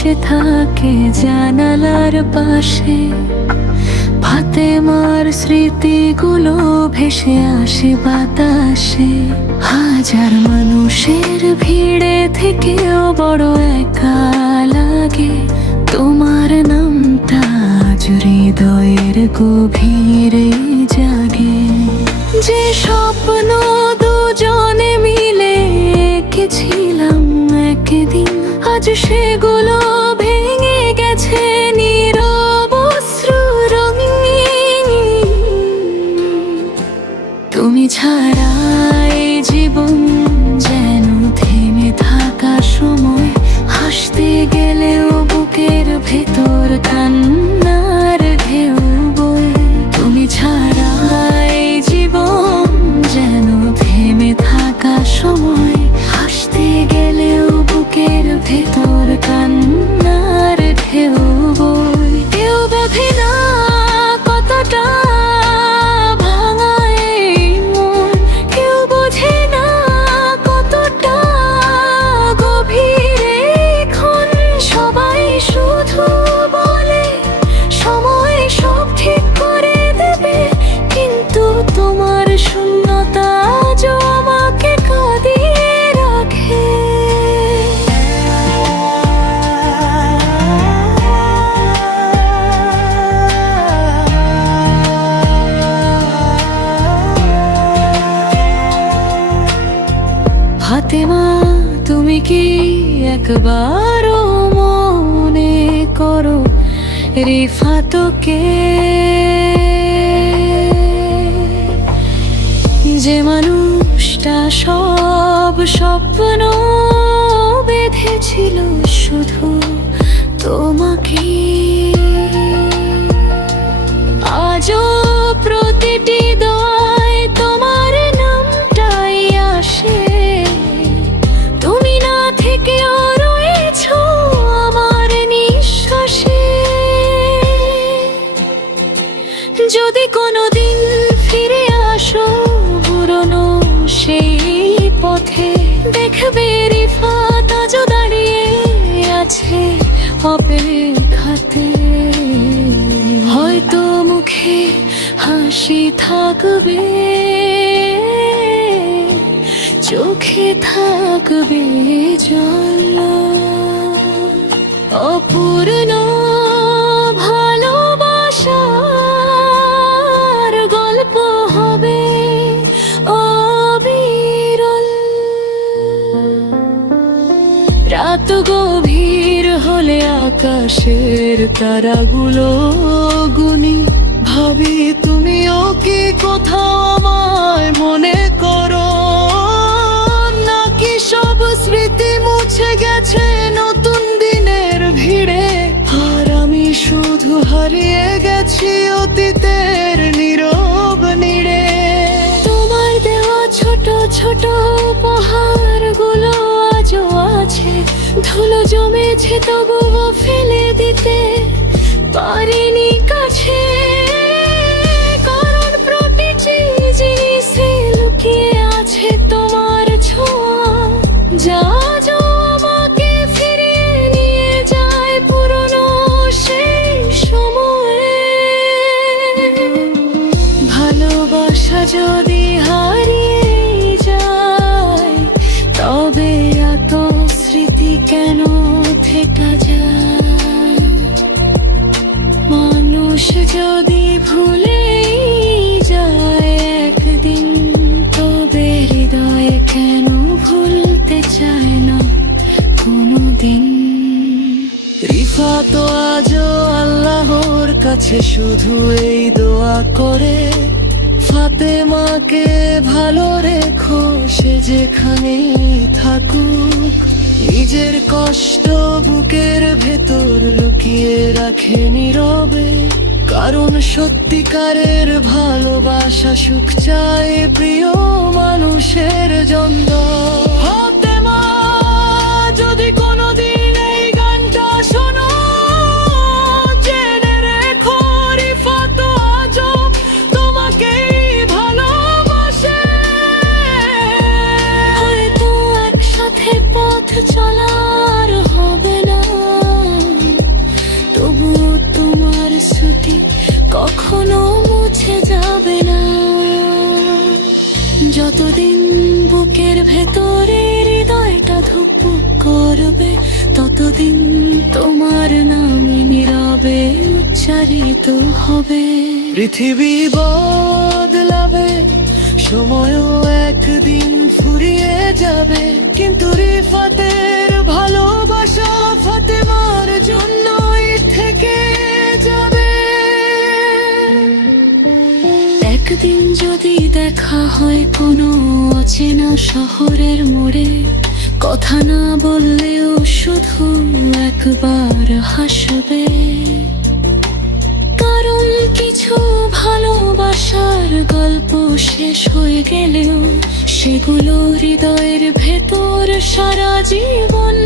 বসে থাকে জানালার পাশে। ফাতেমার স্মৃতিগুলো ভেসে আসে বাতাসে। হাজার মানুষের ভিড়ে থেকেও বড় একা লাগে। তোমার নামটা আজ হৃদয়ের গভীরে জাগে। যে স্বপ্ন দুজনে মিলে এঁকেছিলাম একদিন, আজ সেগুলো ভেঙে গেছে নীরব অশ্রু রঙিন। তুমি ছাড়া এই জীবন যেন থেমে থাকা সময়। হাসতে গেলেও বুকের ভেতর কান্নার ঢেউ বয়। তুমি ছাড়া এই জীবন যেন থেমে থাকা সময়। হাসতে গেলেও বুকের ভেতর কান্নার ঢেউ বয়। কেউ বোঝে না কতটা ভাঙা এই মন, কেউ বোঝে না কতটা গভীর এখন। সবাই শুধু বলে সময় সব ঠিক করে দেবে, কিন্তু তোমার শূন্যতা আজও আমাকে কাঁদিয়ে রাখে। ফাতেমা, তুমি কি একবারও মনে করো রিফাতকে? যে মানুষটা সব স্বপ্ন বেঁধেছিল শুধু তোমাকে। আজও প্রতিটি দোয়ায় তোমার নামটাই আসে। তুমি না থেকেও রয়েছো আমার নিঃশ্বাসে। যদি কোনোদিন ফিরে আসো পুরনো সেই পথে, দেখবে রিফাত আজও দাঁড়িয়ে আছে অপেক্ষাতে। হয়তো মুখে হাসি থাকবে, চোখে থাকবে জল। অপূর্ণ ভালোবাসার গল্প হবে অবিরল। রাত গভীর হলে আকাশের তারাগুলো গুনি। ভাবি তুমিও কি কোথাও আমায় মনে করো, নাকি সব স্মৃতি মুছে গেছে নতুন দিনের ভিড়ে। আর আমি শুধু হারিয়ে গেছি অতীতের নীরব নীড়ে। তোমার দেওয়া ছোট ছোট উপহারগুলো আজও আছে। ধুলো জমেছে তবুও ফেলে দিতে পারিনি কাছে। কারণ প্রতিটি জিনিসে লুকিয়ে আছে তোমার ছোঁয়া, যা আজও আমাকে ফিরিয়ে নিয়ে যায় পুরনো সেই সময়ে। ভালোবাসা যদি হারিয়ে যায়, তবে এত স্মৃতি কেন থেকে যায়? মানুষ যদি ভুলে যায় একদিন, তবে হৃদয়ে কেন ভুলতে চায় না কোনোদিন? রিফাত আজও আল্লাহর কাছে শুধু এই দোয়া করে, ফাতেমাকে ভালো রেখো সে যেখানেই থাকুক। নিজের কষ্ট বুকের ভেতর লুকিয়ে রাখে নীরবে, কারণ সত্যিকারের ভালোবাসা সুখ চায় প্রিয় মানুষের জন্য। ফাতেমা, যদি কোনোদিন এই গানটা শোনো, জেনে রেখো রিফাত আজও তোমাকেই ভালোবাসে। হয়তো একসাথে পথ চলার হবে না বুকের ভেতরে হৃদয়টা ধুকপুক করবে, ততদিন তোমার নামে নীরবে উচ্চারিত হবে। পৃথিবী বদলাবে, সময়ও একদিন ফুরিয়ে যাবে, কিন্তু রিফাতের ভালোবাসা ফাতেমার জন্যই থেকে যাবে। একদিন যদি দেখা হয় কোনো অচেনা শহরের মোড়ে, কথা না বললেও শুধু একবার হাসবে। কারণ কিছু ভালোবাসার গল্প শেষ হয়ে গেলেও সেগুলো হৃদয়ের ভেতর সারা জীবন